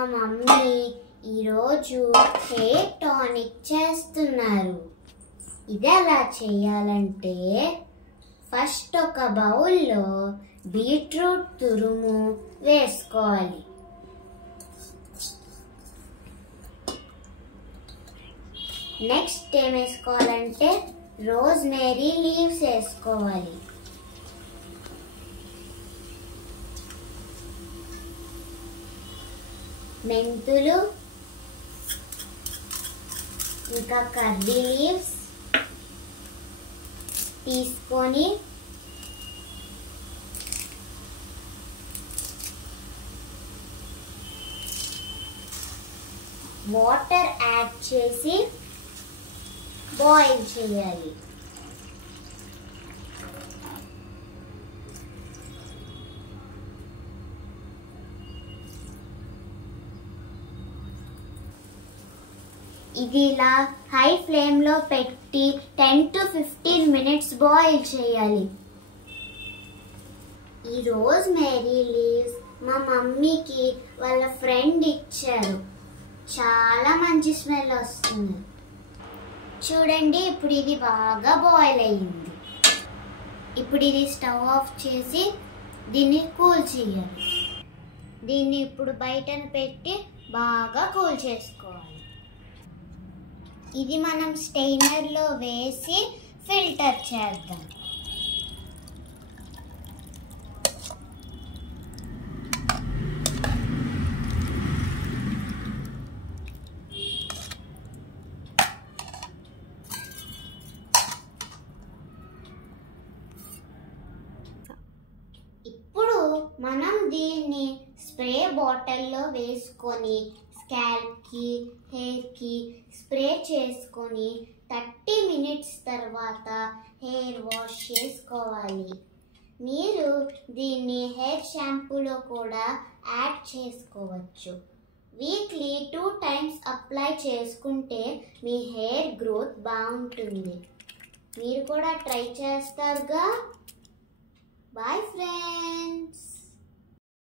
మా మమ్మీ ఈరోజు hair tonic చేస్తున్నారు. ఇది ఎలా చేయాలంటే ఫస్ట్ ఒక బౌల్లో బీట్రూట్ తురుము వేసుకోవాలి. నెక్స్ట్ ఏం వేసుకోవాలంటే రోజ్మేరీ లీవ్స్ వేసుకోవాలి. మెంతులు, ఇంకా కర్రీ లీవ్స్ తీసుకొని వాటర్ యాడ్ చేసి బాయిల్ చేయాలి. ఇది ఇలా హై ఫ్లేమ్లో పెట్టి 10 to 15 minutes బాయిల్ చేయాలి. ఈ రోజ్మేరీ లీవ్స్ మా మమ్మీకి వాళ్ళ ఫ్రెండ్ ఇచ్చారు. చాలా మంచి స్మెల్ వస్తుంది. చూడండి, ఇప్పుడు ఇది బాగా బాయిల్ అయ్యింది. ఇప్పుడు ఇది స్టవ్ ఆఫ్ చేసి దీన్ని కూల్ చేయాలి. దీన్ని ఇప్పుడు బయటను పెట్టి బాగా కూల్ చేసుకోవాలి. ఇది మనం స్టెయినర్లో వేసి ఫిల్టర్ చేద్దాం. ఇప్పుడు మనం దీన్ని స్ప్రే బాటిల్లో వేసుకొని స్కాల్ప్కి, హెయిర్కి స్ప్రే చేసుకొని 30 minutes తర్వాత హెయిర్ వాష్ చేసుకోవాలి. మీరు దీన్ని హెయిర్ షాంపూలో కూడా యాడ్ చేసుకోవచ్చు. వీక్లీ 2 times అప్లై చేసుకుంటే మీ హెయిర్ గ్రోత్ బాగుంటుంది. మీరు కూడా ట్రై చేస్తారుగా. Bye friends.